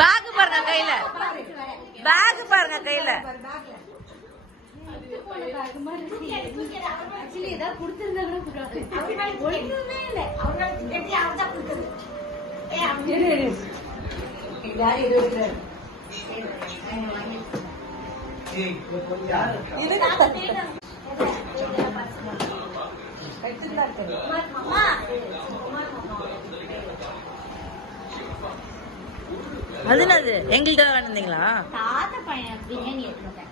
Back பாருங்க கையில, back பாருங்க கையில. அது என்னது எங்கள்கிட்ட வந்தீங்களா? தாத்தா பையன் பிரியாணி எடுத்துட்டேன்.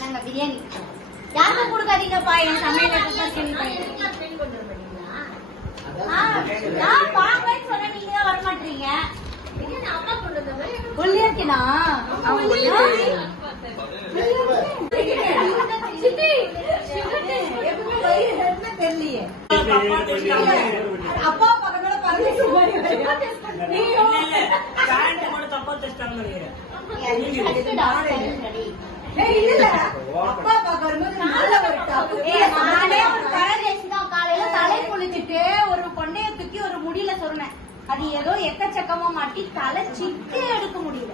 நாங்க பிரியாணி யாருக்கும் கொடுக்காதீங்கப்பா. என் சமையல் நான் வாங்கன்னு சொன்ன நீங்க தான் வரமாட்டீங்க. ஒல்லியாக்கினா தெரியலையே. அப்பா பக்கத்துல அப்பா காலையில தலை குளிச்சுட்டு ஒரு பொண்ணைய தூக்கி ஒரு முடியல சொன்னேன். அது ஏதோ எக்கச்சக்கமா மாட்டி தலை சிட்டு எடுக்க முடியல.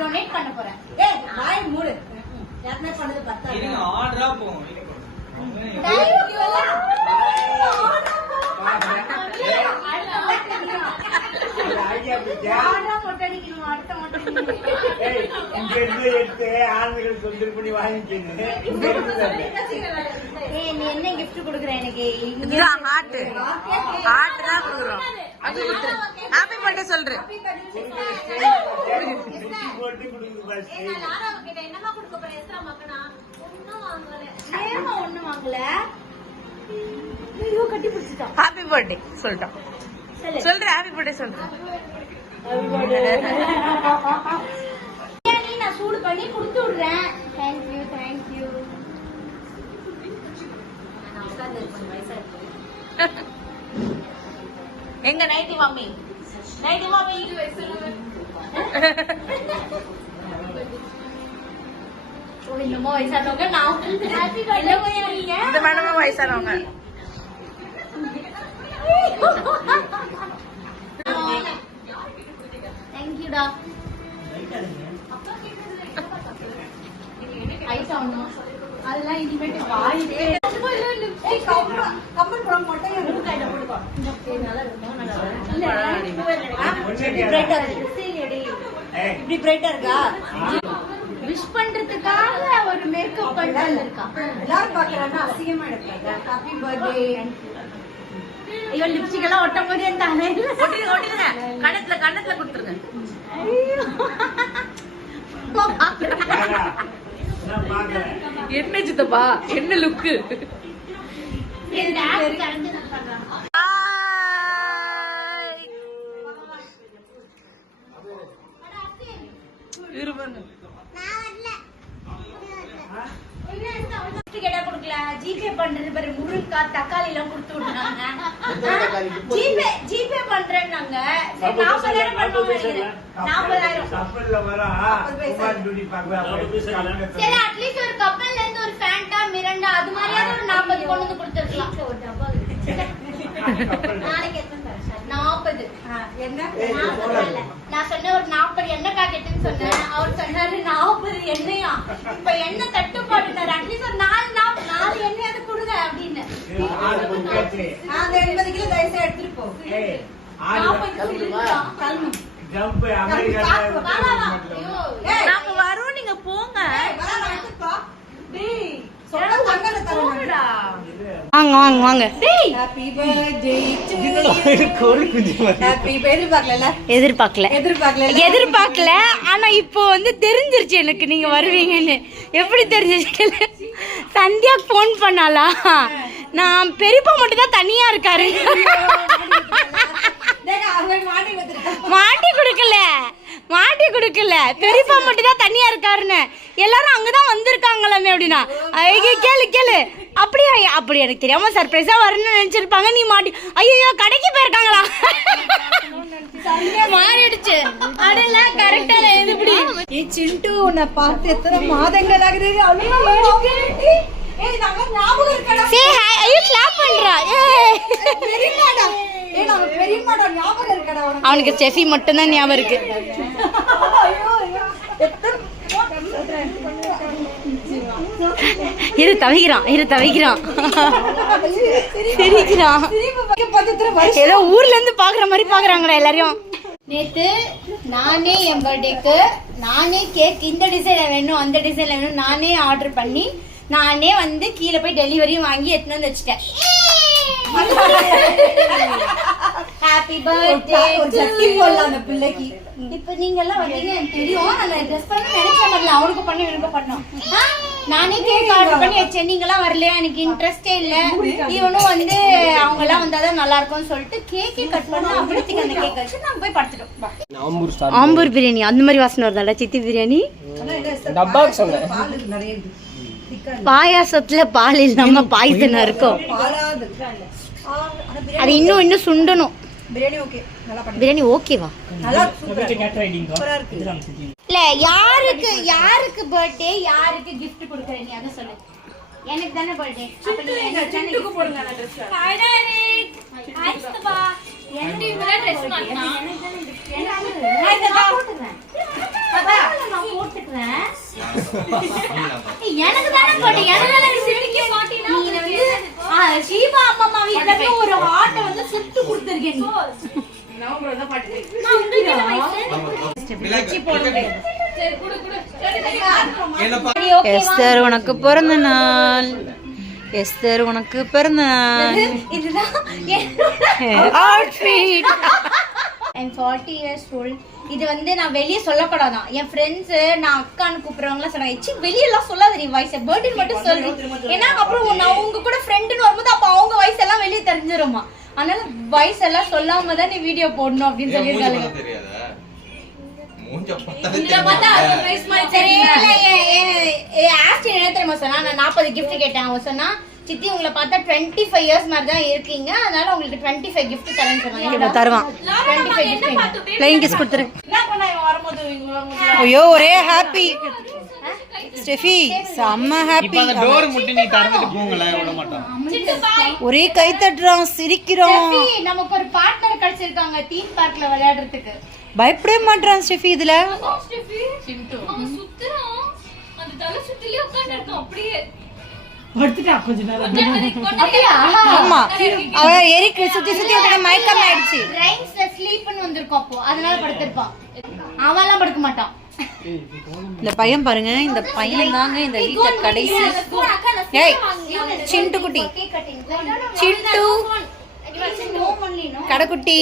டொனேட் பண்ண போறேன். வாய் மூடு. யாருமே பண்ணது பத்தாது. என்ன கிஃப்ட் குடுக்குற எனக்கு? ஹாப்பி பர்த்டே சொல்றேன். ஒண்ணு வாங்கல. கட்டி பிடிச்சிட்டான். ஹாப்பி பர்த்டே சொல்லிட்டோம். சொல்றேன் ஹாப்பி பர்த்டே சொல்றேன். நான் சூடு பண்ணி கொடுத்து விடுறேன். Thank you thank you. எங்க நைட்டி மாமி, நைட்டி மாமி இன்னமும் வயசானவங்க. நான் இந்த மேடமும் வயசானவங்க. தேங்க்யூடா. அதெல்லாம் இனிமேட்டு வாயிலே கம்பல் போட மாட்டேன். இப்படி பிரைட்டா இருக்கா? விஷ் பண்றதுக்காக ஒரு மேக்கப் பண்ணால இருக்கா. எல்லாரும் பாக்குறாங்க அசிங்கமா எடுக்காங்க. Happy birthday. ஐயோ லிப்ஸ்டிக் எல்லாம் ஒட்ட போதே தானே. ஒட்டிடுங்க கண்ணத்துல, கண்ணத்துல கொடுத்துருங்க. என்ன சித்தப்பா என்ன லுக்கு? ஜிபே பண்றது பாரு. முருங்காய் தக்காளி எல்லாம் கொடுத்து விடுறாங்க. ஜிபே பண்றேன்னாங்க. 40,000 பண்ணுவாங்க. 40,000 சரி அட்லீஸ்ட் ஒரு கப்பல்ல இருந்து ஒரு ஃபேண்டா மிரண்டா அது மாதிரியாவது ஒரு 40 கொண்டு வந்து கொடுத்துருக்கலாம். நாளைக்கு எத்தனை 40? என்ன நான் சொன்னேன் ஒரு 40 எண்ணெய் பாக்கெட்டுன்னு சொன்னேன். அவர் சொன்னாரு 40 எண்ணெயா? இப்ப எண்ணெய் தட்டுப்பாடுனாரு. அட்லீஸ்ட் ஒரு 4 எண்ணெயாவது கொடுங்க அப்படின்னு. 80 கிலோ தயவுசெய்து எடுத்துட்டு போ. 40 நாங்க வரோம், நீங்க போங்க. வாங்க வாங்க வாங்க. எதிர்பார்க்கல. ஆனா இப்போ வந்து தெரிஞ்சிருச்சு எனக்கு நீங்க வருவீங்கன்னு. எப்படி தெரிஞ்சிருச்சு? சந்தியா போன் பண்ணாலா? நான் பெரியப்பா மட்டும் தான் தனியா இருக்காரு. மாட்டி கொடுக்கல. மாட்டி கொடுக்கல, பெரியப்பா மட்டும் தான் தனியா இருக்காருன்னு எல்லாரும் அங்கதான் வந்திருக்காங்களாமே அப்படின்னா கேளு கேளு. அப்படியா? அப்படி எனக்கு தெரியாம சர்ப்ரைஸா வரணும்னு நினைச்சிருப்பாங்க. நீ மாட்டி ஐயோ கடைக்கு போயிருக்காங்களா மாறிடுச்சு. அடல கரெக்டா எப்படி ஏ சிண்டு உன்னை பார்த்து எத்தனை மாதங்கள் ஆகுது. சே ஹாய் ஐயோ கிளாப் பண்றா. அவனுக்கு செஃபி மட்டும் தான் ஞாபகம் இருக்கு. இரு தவிக்கிறான் சிரிக்கிறான். ஏதோ ஊர்ல இருந்து பாக்குற மாதிரி பாக்குறாங்களா எல்லாரையும். நேத்து நானே என் பர்த்டேக்கு நானே கேக் இந்த டிசைன்ல வேணும் அந்த டிசைன்ல வேணும் நானே ஆர்டர் பண்ணி நானே வந்து கீழே போய் டெலிவரியும் வாங்கி எடுத்துன்னு வந்து வச்சுட்டேன். ஹாப்பி பர்த்டே ஒரு சட்டி போடலாம் அந்த பிள்ளைக்கு. இப்ப நீங்க எல்லாம் வந்தீங்க எனக்கு தெரியும். நான் ட்ரெஸ் பண்ண நினைச்ச மாதிரில அவனுக்கு பண்ண எனக்கு பண்ணோம். நானே கேக் ஆர்டர் பண்ணி வச்சேன். நீங்க எல்லாம் வரலையா? எனக்கு இன்ட்ரெஸ்டே இல்ல. இவனும் வந்து அவங்க எல்லாம் வந்தாதான் நல்லா இருக்கும்னு சொல்லிட்டு கேக்கே கட் பண்ண அப்படியே அந்த கேக் வச்சு நாங்க போய் படுத்துட்டோம். ஆம்பூர் பிரியாணி அந்த மாதிரி வாசனை வருதாடா சித்தி பிரியாணி. பாயாசத்துல பால் இல்லாம பாய்சனா இருக்கும். அது இன்னும் சுண்டணும். பிரியாணி ஓகேவா? இல்ல யாருக்கு பர்த்டே யாருக்கு gift கொடுக்கற நீ அத சொல்லு. எனக்கு தானே பர்த்டே. அப்ப நீ எனக்கு தானே போடுங்க அந்த Dress. ஹாய் டாரிக். ஹாய் சித்தப்பா. என்னடி இவள Dress மாட்டனா? ஹாய் தாத்தா போட்டுறேன். தாத்தா நான் போட்டுறேன். எனக்கு தானே பர்த்டே. எனக்கு தானே சிரிக்க மாட்டீனா? நீ வந்து ஷீபா அம்மா வீட்ல போய் ஒரு ஹார்ட் வந்து சுட்டு கொடுத்திருக்கே நீ. நவம்பர் தான் பாட்டு. நான் உங்களுக்கு என்ன வயசு? வெச்சி போடுங்க. சரி குடு. எஸ்தர் உனக்கு பிறந்த நாள். எஸ்தர் உனக்கு பிறந்த நாள். இதுதான் அவுட்ஃபிட். I'm 40 years old. இது வந்து நான் வெளியே சொல்லக்கூடாதான். என் ஃப்ரெண்ட்ஸ் நான் அக்கான்னு கூப்பிடுறவங்களாம் சொன்னாங்க வெளியெல்லாம் சொல்லாத நீ வயசு பர்த்டே மட்டும் சொல்லு. ஏன்னா அப்புறம் நான் உங்க கூட ஃப்ரெண்டுன்னு வரும்போது அப்ப அவங்க வயசு எல்லாம் வெளியே தெரிஞ்சிருமா. அதனால வயசு எல்லாம் சொல்லாம தான் நீ வீடியோ போடணும் அப்படின்னு சொல்லியிருக்காங்க. நான் 40 gift கேட்டேன். அவன் சொன்னா சித்தி உங்களை பார்த்தா 25 இயர்ஸ் மாதிரி தான் இருக்கீங்க, அதனால உங்களுக்கு 25 gift தரேன்னு சொன்னாங்க. தருவான். 25 gift ப்ளைன் கிஸ் கொடுத்துரு. ஐயோ ஒரே ஹாப்பி ஸ்டெஃபி செம்ம ஹாப்பி. டோர் முட்டி நீ தரந்துட்டு போங்கல விட மாட்டான். ஒரே கை தட்டுறோம் சிரிக்கிறோம். நமக்கு ஒரு பார்ட்னர் கிடைச்சிருக்காங்க தீம் பார்க்ல விளையாடுறதுக்கு. பயப்படவே மாட்டான் ஸ்டெஃபி இதுல. சுத்துறான் அந்த தலை சுத்திலே உட்கார்ந்து இருக்கான் அப்படியே. படுத்துட்டா கொஞ்ச நேரம். ஆமா அவ எரிக்கு சுத்தி உடனே மயக்கம் ஆயிடுச்சு. ரைம்ஸ்ல ஸ்லீப்னு வந்திருக்கும் அப்போ அதனால படுத்திருப்பான். அவன்லாம் படுக்க மாட்டான். இந்த பையன் பாருங்க, இந்த பையன் தாங்க இந்த வீட்ல கடைசி. ஏய் சிண்டு குட்டி, சிண்டு கடக்குட்டி.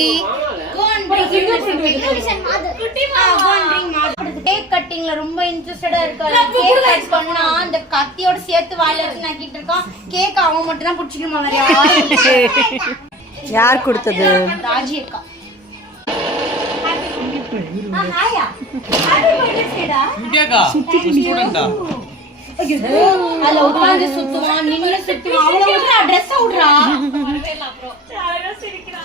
கேக் கட்டிங்ல ரொம்ப இன்ட்ரெஸ்டடா இருக்காரு. கேக் கட் பண்ணா அந்த கத்தியோட சேர்த்து வாயில வச்சு நக்கிட்டு இருக்கான். கேக் அவன் மட்டும் தான் புடிச்சிக்கணுமா வேற யார் கொடுத்தது? ராஜி அக்கா. ஹாயா ஹாப்பி பர்த்டே சேடா. இங்கேக்கா ஸ்டூடண்டா. அல்ல உட்கார்ந்து சுத்துவான், நின்னு சுத்துவான். அவள விடுறா, Dress விடுறா. வரவேல அப்புறம் யாரோ சிரிக்கிறா.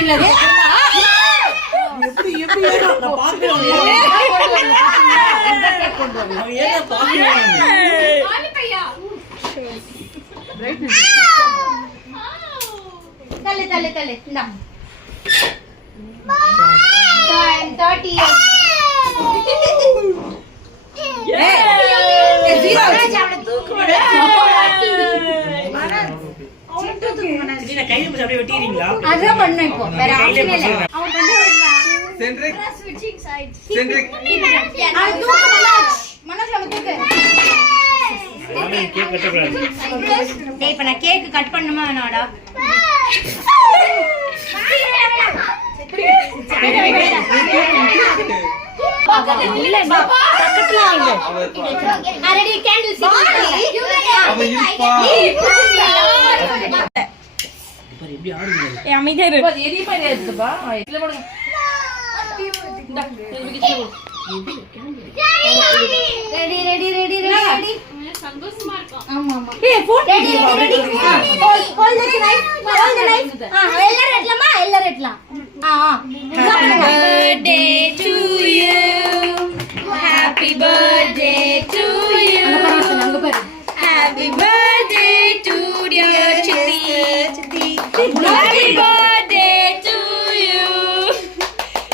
இல்லவே எப்படி நான் பாக்குறேன். அவன் ஏதோ பாக்குறான். ஆளு பையா. தள்ளு இந்தா. So I am 30 years. அதான் பண்ணேன் இப்போ வேற ஆப்ஷன் இல்ல. அவன் பண்ணி விடுறான். சென்ட்ரிக் ஸ்விட்சிங் சைட்ஸ். சென்ட்ரிக் அது தூக்கு மனோஜ் நம்ம தூக்கு. நான் கேக் கட் பண்றேன். டேய் இப்ப நான் கேக் கட் பண்ணனுமா வேணாடா? இல்ல பாப்பா பக்கத்துல இல்ல. ஆல்ரெடி கேண்டில் சீக்கிரம் அவ இருப்பா. இப்ப எப்படி ஆடுங்க? அமைதியா இரு. எரி மாதிரி இருக்குப்பா இதுல போடுங்க ரெடி ரெடி ரெடி ரெடி சந்தோஷமா இருக்கும். ஆமா ஆமா ready ready hold the knife hold the knife எல்லாரும் எட்லாமா எல்லாரும் எட்லாம் Birthday to you. Happy birthday to you. Happy birthday to dear Chitti. Happy birthday to you.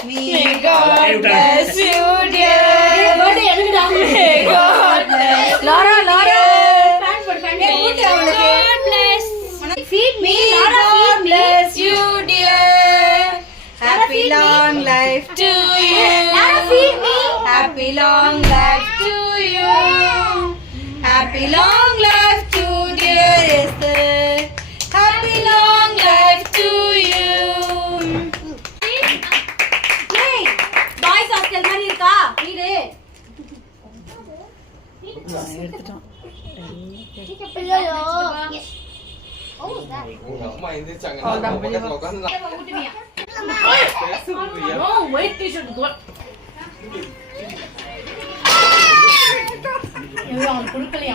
May God bless you, dear. Birthday எழுதுடா May God bless. Laura. Fan போடு fan May God bless. Feed me May Laura God feed me bless you, dear. Happy long life to you. Laura feed me Happy long life to you. Happy long life to dear Esther. Happy long life to you. ஏய் boys hostel மாதிரி இருக்கா வீடு அம்மா எந்திரிச்சாங்க நான் பக்கத்துல உட்கார்ந்து white T-shirt குடுக்கலையா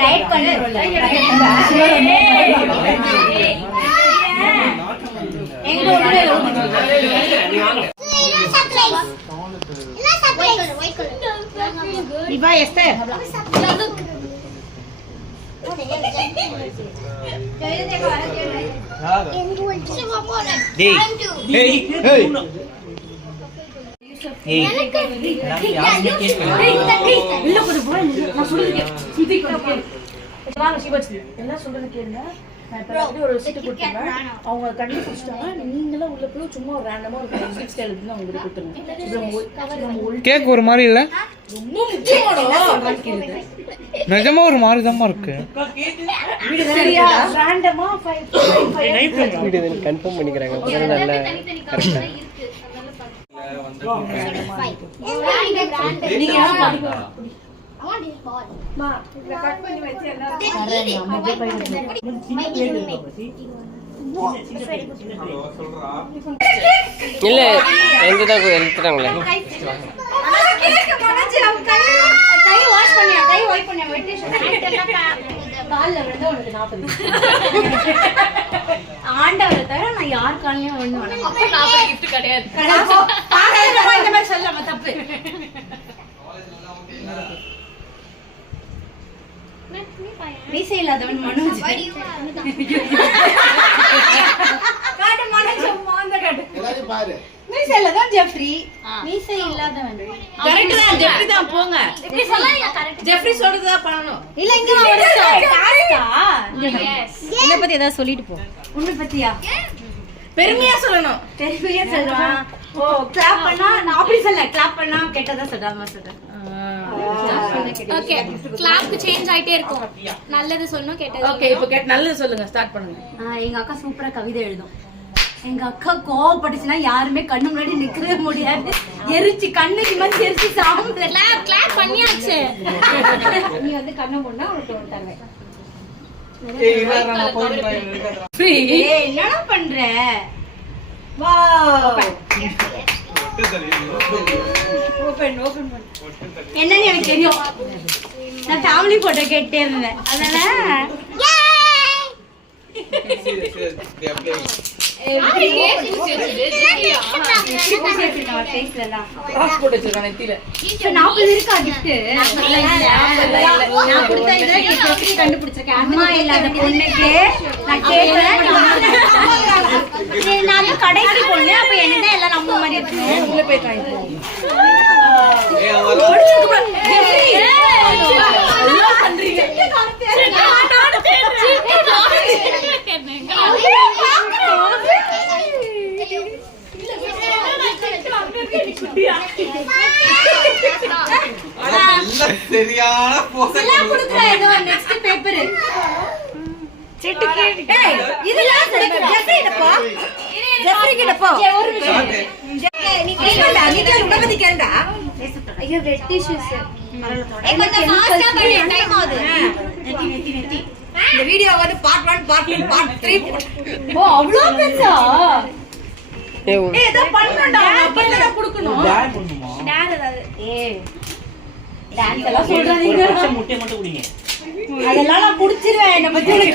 diet பண்றோம்ல எங்க இவா எஸ்தர் என்ன சொல்றது கேளுங்க நான் இப்ப வந்து ஒரு சீட்டு கொடுத்தேன் அவங்க கண்டுபிடிச்சிட்டாங்க நீங்களும் உள்ள போய் சும்மா ஒரு ரேண்டமா ஒரு சிக்ஸ் எழுதுன்னு அவங்க கொடுத்துருங்க கேக் ஒரு மாதிரி இல்ல ரொம்ப முக்கியமான நிஜமா ஒரு மாதிரி தான் இருக்கு சரியா ரேண்டமா 5 கன்ஃபார்ம் பண்ணிக்கறாங்க நல்ல நீங்க கட் பண்ணி வச்சு இல்ல எங்கதான் எடுத்துறாங்களே கை வாஷ் பண்ணியா கை வைப் பண்ணியா வெட்டி கால்ல விழுந்தா உனக்கு 40 ஆண்டவரை தவிர நான் யார் காலையும் ஒண்ணு அப்ப 40 gift கிடையாது. இந்த மாதிரி சொல்லாம தப்பு மீசை இல்லாதவன் மனோஜ் காட்டு மனோஜ் மாந்த காட்டு பாரு மீசை இல்லாதவன் ஜெஃப்ரி மீசை இல்லாதவன் கரெக்ட் தான் ஜெஃப்ரி தான் போங்க இப்படி சொல்லாதீங்க கரெக்ட் ஜெஃப்ரி சொல்றது தான் பண்ணணும் இல்ல இங்க வா ஒரு டாஸ்கா என்ன பத்தி ஏதாவது சொல்லிட்டு போ. உன்னை பத்தியா பெருமையா சொல்லணும் பெருமையா சொல்றான் ஓ கிளாப் பண்ணா நான் அப்படி சொல்ல கிளாப் பண்ணா கெட்டதா சொல்றாம சொல்றேன் ஓகே கிளாப்க்கு சேஞ்ச் ஆயிட்டே இருக்கும். நல்லது சொல்லணும் கேட்டது. ஓகே இப்போ நல்லது சொல்லுங்க ஸ்டார்ட் பண்ணுங்க எங்க அக்கா சூப்பரா கவிதை எழுதும். எங்க அக்கா கோவப்பட்டுச்சுன்னா யாருமே கண்ணு முன்னாடி நிக்கவே முடியாது. எரிச்சு கண்ணுக்கு மாதிரி எரிச்சு சாப்பிடுற கிளாப் பண்ணியாச்சு. நீ வந்து கண்ணு போனா உனக்கு விட்டாங்க. என்னடா பண்ற? என்னன்னு எனக்கு தெரியும். நான் ஃபேமிலி போட்டோ கேட்டே இருந்தேன். அதனால பாஸ்போர்ட் வச்சிருக்கான் நெத்தியில 40 இருக்கா gift? நான் கொடுத்த இதை நீ எப்படி கண்டுபிடிச்சிருக்க? அம்மா இல்லாத பொண்ணுக்கு நான் கேட்டேன். நான் கடைக்கு போனேன். அப்ப என்னதான் எல்லாம் நம்ம மாதிரி இருக்கு. உள்ள போய் காய்ப்போம் சரியான போசை குடுக்குறேன். இதோ next paper. இதெல்லாம் சரி. ஜெஃப்ரி கிட்ட போ. ஜெஃப்ரி கிட்ட போ. ஒரு நிமிஷம். நீ கேளுடா நீ உன்ன பத்தி கேளுடா ஐயோ வெட் டிஷ்யூஸ் கொஞ்சம் ஃபாஸ்டா பண்ணு டைம் ஆகுது இந்த வீடியோ வந்து பார்ட் 1 பார்ட் 2 பார்ட் 3 ஓ அவ்ளோ பெருசா ஏய், ஏதோ பண்ணனும்டா அப்பதான் கொடுக்கணும் டேர் பண்ணுமா டேர் ஏதாவது டான்ஸ் எல்லாம் சொல்றாதீங்க பச்சை முட்டை மட்டும் குடிங்க அதெல்லாம் நான் குடிச்சிருவேன் என்ன பத்தி உனக்கு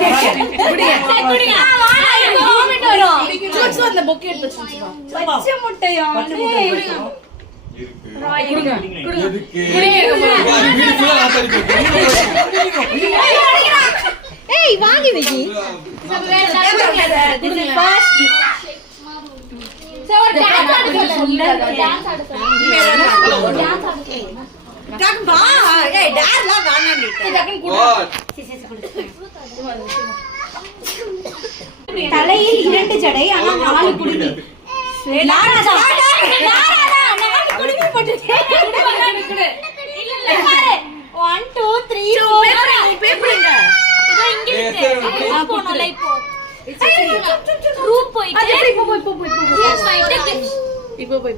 குடிங்க வாமிட் வரும் ஜூஸ் அந்த பொக்கே எடுத்து வச்சுக்கோ பச்சை முட்டையா குடுங்க வீடு ஃபுல்லா நான் தள்ளி ஏய் வாங்கி வெஜி டக் பா ஏய் டேர்ல வேணாம்டி தலையில் 2 ஜடை ஆனா 4 குடுமி குடுமி போட்டுட்டே 1 2 3 பேப்பருங்க இதோ இங்க இருக்கு போனல இப்போ ரூம் போயிட்டு இப்போ போய்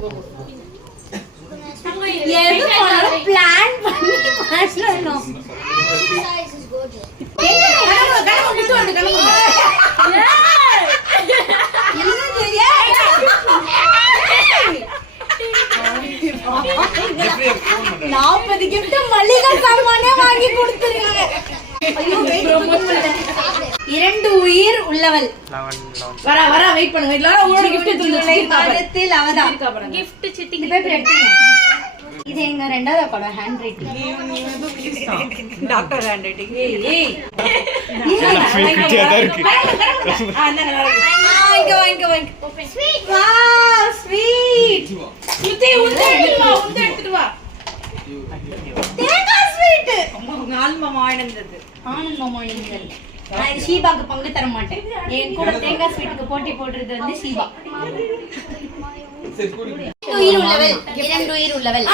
எது போனாலும் பிளான் பண்ணி மாட்டணும் நாற்பது கிஃப்ட் மளிகை சாமானே வாங்கி கொடுத்துருக்காங்க 2 உயிர் உள்ளவள் வரா வெயிட் பண்ணுங்க இல்ல உங்களோட gift படத்தில் அவதான் எடுத்துங்க கிஃப்ட் சிட்டி இந்த பேப்பர் எடுத்துங்க இது எங்க ரெண்டாவது படம் hand writing doctor hand writing ஏய் குட்டியா தான் இருக்கு வாங்க ஸ்வீட் வாவ் ஸ்வீட் சுத்தி உள்ள எடுத்துட்டு வா தேங்காய் ஸ்வீட் ஆல்மமா வாங்கினது ஆனந்தமா இருந்தது நான் இது ஷீபாக்கு பங்கு தர மாட்டேன் என் கூட தேங்காய் ஸ்வீட்டுக்கு போட்டி போடுறது வந்து ஷீபா உயிர் உள்ளவள் 2 உயிர் உள்ளவள்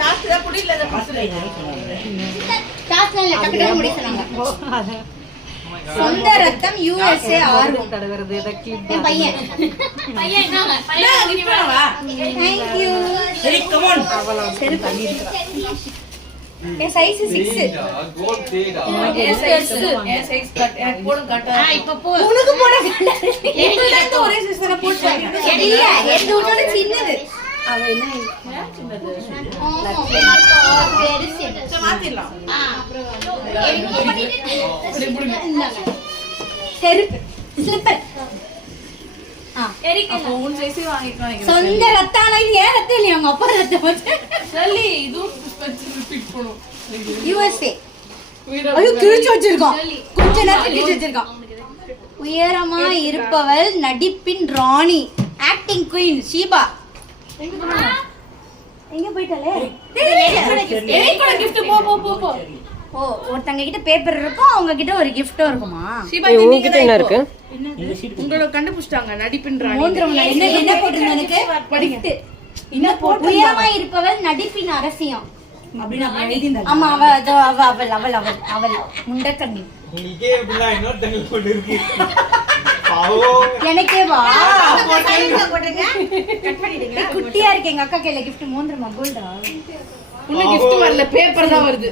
டாஸ்க் தான் புரியல அத பாத்துறீங்க டாஸ்க்ல டக்கு முடி சொன்னாங்க சொந்த ரத்தம் USA ஆர்வம் தடவறது இத கிளிப் என் பையன் என்னங்க Thank you சரி கம் ஆன் என் சைஸ் 6 கோல் தேடா என் சைஸ் கட் எனக்கு போடும் கட்டா இப்ப போ உனக்கு போட எல்லாம் ஒரே சைஸ்ல போட்டு இல்ல எது உன்னோட சின்னது அவ என்ன சின்னது பெருசு மாத்திரலாம் செருப்பு ஸ்லிப்பர் அப்போ உன் சைஸே வாங்கிக்கலாம் சொந்த ரத்தம் ஆனா இது ஏன் ரத்தம் இல்லையா அவங்க அப்பா ரத்தம் வச்சு சொல்லி இதுவும் ரிப்பீட் பண்ணும் USA ஐயோ கிழிச்சு வச்சிருக்கான் கொஞ்ச நேரம் கிழிச்சு வச்சிருக்கான் உயரமா இருப்பவள் நடிப்பின் ராணி ஆக்டிங் குயின் ஷீபா எங்க போயிட்டாலே கூட gift போ ஓ ஒருத்தங்க கிட்ட பேப்பர் இருக்கும் அவங்க கிட்ட ஒரு கிஃப்டும் இருக்குமா உங்ககிட்ட என்ன இருக்கு உங்களை கண்டுபிடிச்சிட்டாங்க நடிப்பின்றாங்க மோந்திரம் என்ன என்ன போட்டிருந்தா எனக்கு படிங்க என்ன போட்டு உயரமா இருப்பவள் நடிப்பின் அரசியம் அப்படினா அப்ப எழுதி இருந்தா ஆமா அவ அதோ அவள் முண்டக்கண்ணி நீக்கே இப்படிலாம் இன்னொரு தண்ணி போட்டு இருக்கு பாவம் எனக்கே வா போடுங்க கட் பண்ணிடுங்க குட்டியா இருக்கு எங்க அக்கா கையில gift மோந்திரமா கோல்டா இன்னும் gift வரல பேப்பர் தான் வருது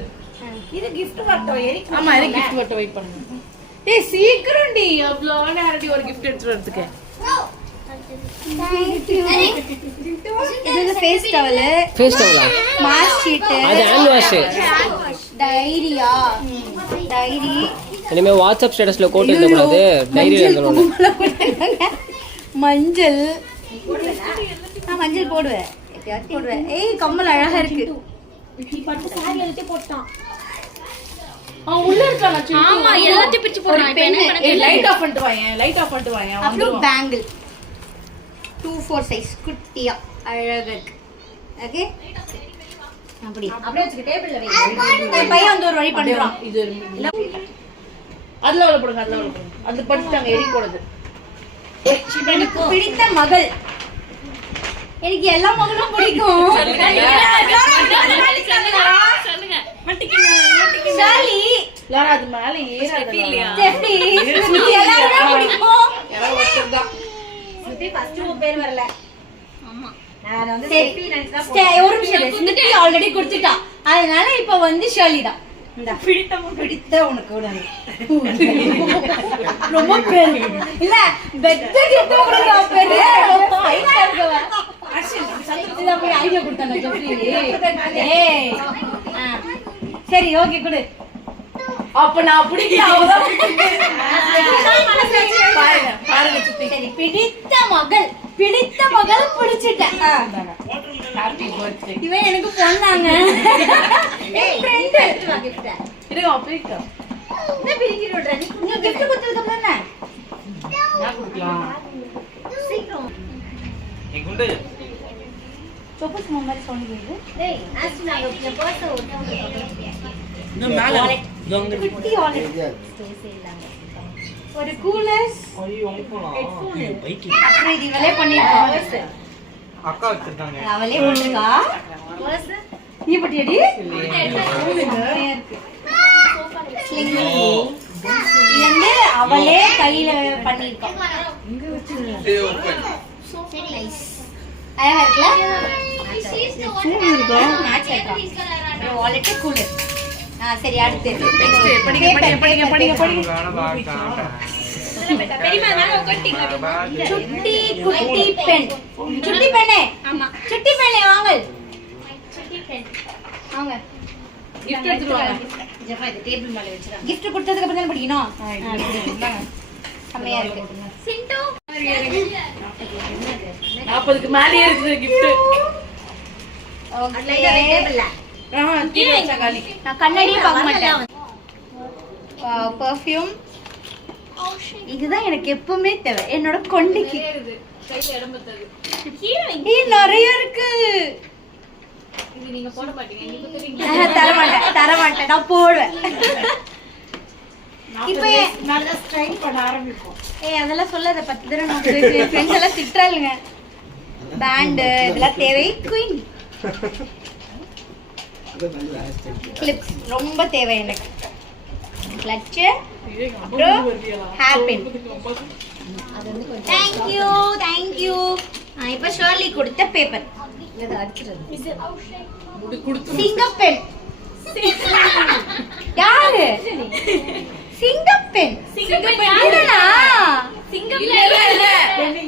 இது gift வரட்டும் எரிக் ஆமா இது gift வரட்டும் வெயிட் பண்ணுங்க ஏய் சீக்கிரம் டி அவ்ளோ நேரடி ஒரு gift எடுத்து வரதுக்கு இது ஃபேஸ் டவல் ஃபேஸ் டவலா மார்க் ஷீட் அது ஹேண்ட் வாஷ் டைரியா டைரி இனிமே வாட்ஸ்அப் ஸ்டேட்டஸ்ல கோட் எழுத கூடாது டைரியில எழுதணும் மஞ்சள் நான் மஞ்சள் போடுவேன் எப்பயாவது போடுவேன் ஏய் கம்மல் அழகா இருக்கு அவன் உள்ள இருக்கானா ஆமா எல்லாத்தையும் பிரிச்சு போடுறான் இப்ப என்ன பண்ண ஏய் லைட் ஆஃப் பண்ணிட்டு வாயேன் அப்புறம் பேங்கிள் 2-4 சைஸ் குட்டியா அழகா இருக்கு ஓகே அப்படியே வச்சுக்க டேபிள்ல வை என் பையன் வந்து ஒரு வழி பண்றான் இது அதுல போடுங்க அது படிச்சாங்க எரி போடுது எனக்கு பிடித்த மகள் எனக்கு எல்லா மகளும் பிடிக்கும் சொல்லுங்க ஷாலி லாரா அது மேல ஏறாது ஸ்டெஃபி எல்லாரும் பிடிக்கும் யாரோ ஒருத்தர் தான் ஸ்ருதி ஃபர்ஸ்ட் உன் பேர் வரல நான் வந்து ஸ்டெஃபி நினைச்சா ஒரு நிமிஷம் ஸ்மிருதி ஆல்ரெடி குடுத்துட்டா அதனால இப்போ வந்து ஷர்லி தான் இந்த பிடித்த உனக்கு ரொம்ப பேரு இல்ல பெத்த கிட்ட கொடுக்குறா பேரு ஐடியா இருக்கவ இத போய் ஐடியா கொடுத்தானே ஜெஃப்ரி ஏய் சரி ஓகே குடு அப்ப நான் பிடிக்கல அவதான் பாருங்க சரி பிடித்த மகள் பிடிச்சிட்டேன் இவன் எனக்கு பொண்ணாங்க என் ஃப்ரெண்ட் இருங்க அப்படிக்கா என்ன பிரிக்கி விடுற நீ கிஃப்ட் கொடுத்ததுக்கு அப்புறம் என்ன நான் கொடுக்கலாம் சீக்கிரம் என் குண்டு சோப்பு மாதிரி சவுண்ட் கேக்குது டேய் ஆஸ்ட் நான் ஒரு பர்ஸ் இன்னும் மேல குட்டி வாலெட் ஸ்டேஸ் இல்லாம ஒரு கூலர்ஸ் ஐயோ அங்க போலாம் பைக் அப்புறம் இது இவளே பண்ணிருக்கா அக்கா வச்சிருக்காங்க அவளே பண்ணிருக்கா பர்ஸ் நீ பட்டியடி இது வந்து அவளே கையில பண்ணிருக்கா சரி நைஸ் அழகா இருக்குல்ல மேட்ச் ஆயிட்டா வாலெட் கூலர் சரி அடுத்து நெக்ஸ்ட் படிங்க சுட்டி குட்டி பென் சுட்டி பெண்ணே ஆமா சுட்டி பெண்ணே வாங்க சுட்டி பென் வாங்க gift எடுத்துட்டு வாங்க ஜெஃபா இந்த டேபிள் மேல வெச்சிராங்க gift கொடுத்ததுக்கு அப்புறம் தான் படிக்கணும் செமையா இருக்கு சிண்டு 40க்கு மேலயே இருக்குது gift ஓகே டேபிள்ல கீழ வச்ச காலி நான் கண்ணாடியே பார்க்க மாட்டேன் பெர்ஃப்யூம் இதுதான் எனக்கு எப்பவுமே தேவை என்னோட கொண்டைக்கு கையில இடம் பத்தாது நிறைய இருக்கு இது நீங்க போட மாட்டீங்க நீங்க குத்துறீங்க தர மாட்டேன் நான் போடுவேன் இப்போ நல்லா ஸ்ட்ரைன் பண்ண ஆரம்பிப்போம் அதெல்லாம் சொல்லாத 10 தடவை நான் ஃப்ரெண்ட்ஸ் எல்லாம் திட்டுறாளுங்க பேண்ட் இதெல்லாம் தேவை குயின் கிளிப்ஸ் ரொம்ப தேவை எனக்கு கிளட்ச் ஹேர்பின் தேங்க்யூ இப்போ ஷர்லி கொடுத்த பேப்பர் சிங்கப்பெண் யாரு சிங்கப்பெண் என்னடா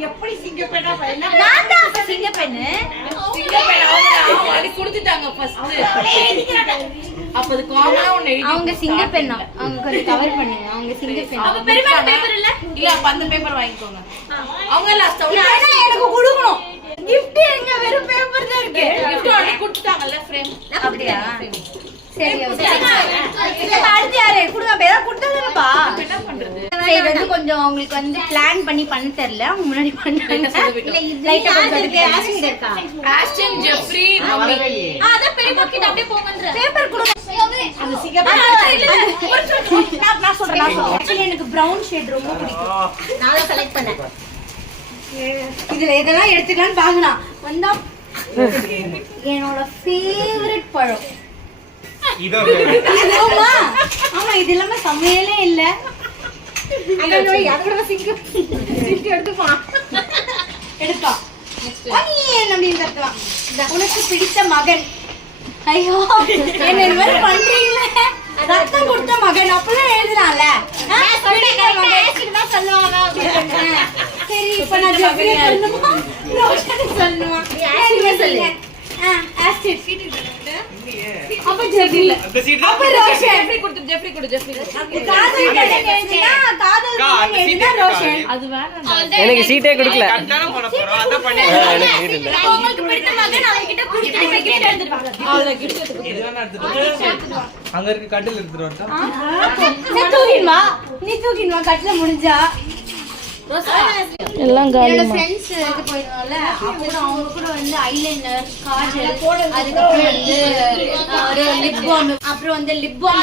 எப்படி சிங்கப்பெண்ணா பையனா நான் தான் அப்ப சிங்கப்பெண்ணு அது கொடுத்துட்டாங்க ஃபர்ஸ்ட் அப்ப அது காமனா ஒன்னு எழுதி அவங்க சிங்கப்பெண்ணா அவங்க கொஞ்சம் கவர் பண்ணுங்க அவங்க சிங்கப்பெண் அப்ப பெருமாள் பேப்பர் இல்ல இல்ல அப்ப அந்த பேப்பர் வாங்கிக்கோங்க அவங்க லாஸ்ட் எனக்கு கொடுக்கணும் gift எங்க வெறும் பேப்பர் தான் இருக்கு gift ஆல்ரெடி கொடுத்துட்டாங்கல்ல ஃப்ரேம் அப்படியா சரி ஓகே இல்ல அடுத்து யாரு குடுங்க பேர கொடுத்ததுப்பா என்ன பண்றது இது வந்து கொஞ்சம் உங்களுக்கு வந்து பிளான் பண்ணி பண்ண தெரியல அவங்க முன்னாடி பண்ணாங்க இல்ல இது லைட்டா கொஞ்சம் ஆசிட் இருக்கா ஆஸ்டன் ஜெஃப்ரி மம்மி அத பெரியம்மா கிட்ட அப்படியே போங்கன்ற பேப்பர் கொடுங்க அந்த சிங்கப்பெண் நான் சொல்றேன் ஆக்சுவலி எனக்கு பிரவுன் ஷேட் ரொம்ப பிடிக்கும் நான் செலக்ட் பண்ணேன் இதுல இதெல்லாம் எடுத்துக்கலாம்னு பாக்கலாம் வந்தா என்னோட ஃபேவரட் பழம் இதுமா ஆமா இது இல்லாம சமையலே இல்ல அதோட சிங்கப்பெண் எடுத்துப்பா எடுப்பா அனியன் அப்படின்னு தட்டலாம் உனக்கு பிடித்த மகன் ஐயோ என்ன இந்த மாதிரி பண்றீங்களே ரத்தம் கொடுத்த மகன் அப்பதான் எழுதலாம்ல சரி இப்ப நான் ஜெஃப்ரி சொல்லணுமா ரோஷன் சொல்லணுமா அப்ப ஜெஃப்ரி அப்ப ரோஷன் ஜெஃப்ரி கொடு ஜெஃப்ரி காதல் கடன் எழுதினா காதல் கடன் எழுதினா ரோஷன் அது வேணாம் எனக்கு சீட்டே கொடுக்கல கட்டான போட போறோம் அத பண்ணி எனக்கு சீட் இல்ல உங்களுக்கு பிடித்த மகன் அவங்க கிட்ட கொடுத்து கிஃப்ட் எடுத்துட்டு அவள gift எடுத்து இது வேணா எடுத்துட்டு அங்க இருக்க கட்டில் எடுத்துட்டு வரட்டா நீ தூக்கின்வா கட்டில முடிஞ்சா எல்லாம் என்னோட ஃப்ரெண்ட்ஸ் இது போயிருந்தால அப்பதான் அவங்க கூட வந்து ஐலைனர் காஜல் அதுக்கப்புறம் வந்து ஒரு லிப் பாம் அப்புறம் வந்து லிப் பாம்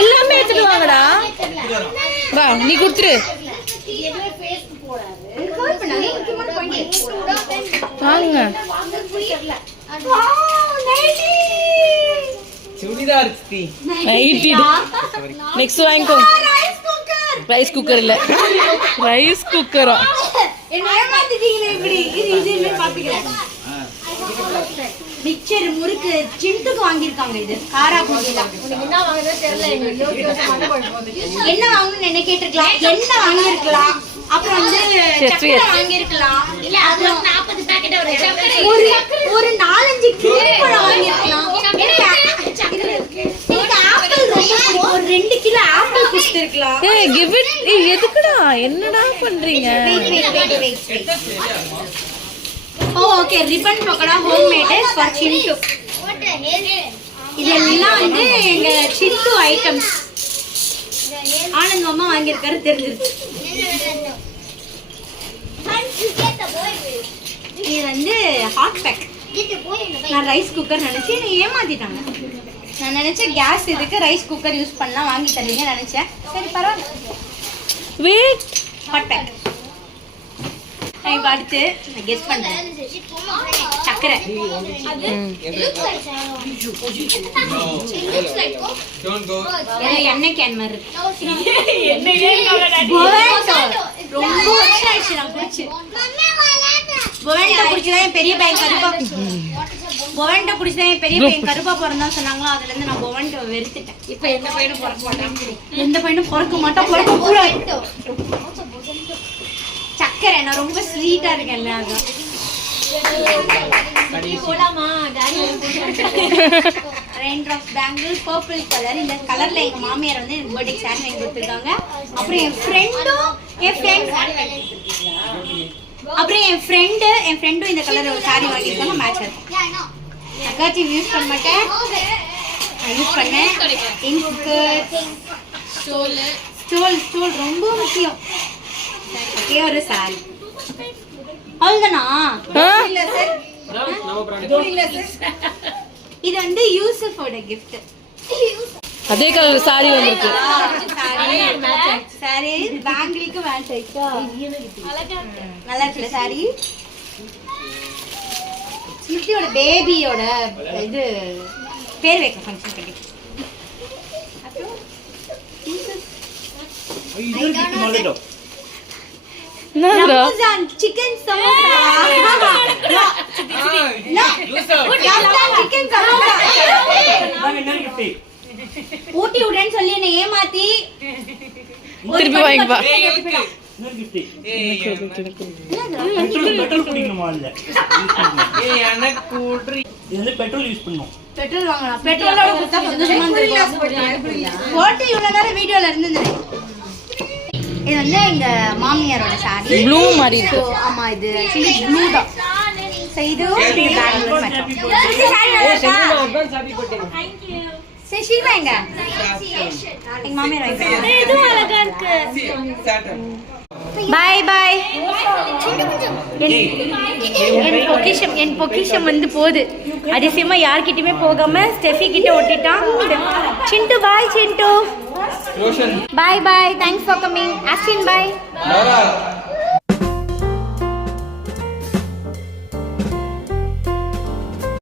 எல்லாமே எடுத்துட்டு வாங்கடா வா நீ குடுத்துரு வாங்க சுடிதார் ஸ்தி நைட்டி நெக்ஸ்ட் வாங்கிக்கோ ரைஸ் குக்கர் இல்ல ரைஸ் குக்கரா என்ன ஏமாத்திட்டீங்களே இப்படி. இது பாத்துக்கிறேன். மிக்சர் முறுக்கு சிண்டுக்கு வாங்கியிருக்காங்க. இது காரா பூஜில என்ன வாங்குறதோ தெரியல எங்களுக்கு. என்ன வாங்கணும்னு என்ன கேட்டிருக்கலாம், என்ன வாங்கியிருக்கலாம், அப்புறம் வந்து சக்கரை வாங்கியிருக்கலாம், இல்ல அது 40 பாக்கெட் ஒரு ஒரு 4-5 கிலோ வாங்கியிருக்கலாம். ஆப்பிள் ரொம்ப ஒரு 2 கிலோ ஆப்பிள் கொடுத்துருக்கலாம். Give it. எதுக்குடா என்னடா பண்றீங்க? Okay, ribbon pakoda home made for Chintu. இதெல்லாம் வந்து எங்க சிண்டு ஐட்டம்ஸ். ஆனந்த் மாமா வாங்கியிருக்காரு தெரிஞ்சிருச்சு. இது வந்து ஹாட் பேக். நான் ரைஸ் குக்கர் நினைச்சு என்னை ஏமாத்திட்டாங்க. நான் நினைச்சேன் கேஸ் இதுக்கு ரைஸ் குக்கர் யூஸ் பண்ணலாம், வாங்கி தருவீங்க நினைச்சேன். சரி பரவாயில்ல. வெயிட். Hot pack. நான் இப்போ அடுத்து நான் கெஸ் பண்றேன். சக்கரை. Don't go. எண்ணெய் கேன் மாதிரி இருக்கு. பொவெண்டோ. ரொம்ப வருஷம் ஆயிடுச்சு நான் குடிச்சு. பொவெண்டோ குடிச்சுதான் என் பெரிய பையன் கருப்பா பிறந்தான் சொன்னாங்களா, அதுல இருந்து நான் பொவெண்டோ வெறுத்துட்டேன். இப்ப எந்த பையனும் பிறக்க மாட்டான், பிறக்க கூடாது. சக்கரை நான் ரொம்ப ஸ்வீட்டா இருக்கேன்ல, அதான். போலாமா daddy rain drops bangle purple colour. இந்த கலர்ல எங்க மாமியார் வந்து எனக்கு பர்த்டே சாரி வாங்கி கொடுத்துருக்காங்க. அப்புறம் என் ஃப்ரெண்டும் இந்த கலர் ஒரு சாரி வாங்கியிருக்காங்க, மேட்ச் இருக்கும். அக்காச்சி யூஸ் பண்ண மாட்டேன், நான் யூஸ் பண்ணேன். ஸ்டோல் ரொம்ப முக்கியம். ஒரே ஒரு சாரி அவ்வளவுதானா? இது வந்து யூசுஃபோட கிஃப்ட். அதே கலர் சாரி வந்திருக்கு. சாரி பேங்கிளுக்கு மேட்ச் ஆயிட்டா, நல்லா இருக்குல்ல சாரி. ஸ்மிருதியோட பேபியோட இது பேர் வைக்க ஃபங்க்ஷன் பண்ணி. ரமஜான் சிக்கன் சமோசா. சிக்கன் சமோசா ஊட்டி விடுறேன்னு சொல்லி என்னை ஏமாத்தி திருப்பி வாங்கிப்பா. பெட்ரோல் வாங்கலாம். பெட்ரோலோட கொடுத்தா சந்தோஷமா இருந்திருக்கும். ஓட்டி இவ்வளவு நேரம் வீடியோல இருந்தது. இது வந்து எங்க மாமியாரோட சாரி. ப்ளூ மாதிரி இருக்கு. ஆமா, இது ஆக்சுவலி ப்ளூ தான். சோ இது பெங்களூர் மேட்ச். சாரி நல்லா இருக்கா? சரி ஷீபா எங்க? எங்க மாமியார் வாங்கிட்டாங்க. இது அழகா இருக்கு. By by. என் பொக்கிஷம் வந்து போகுது. அதிசயமா யார்கிட்டயுமே போகாம ஸ்டெஃபி கிட்ட ஒட்டிட்டான். சிண்டு பாய் சிண்டு. Bye bye. Thanks for coming. Ashin bye.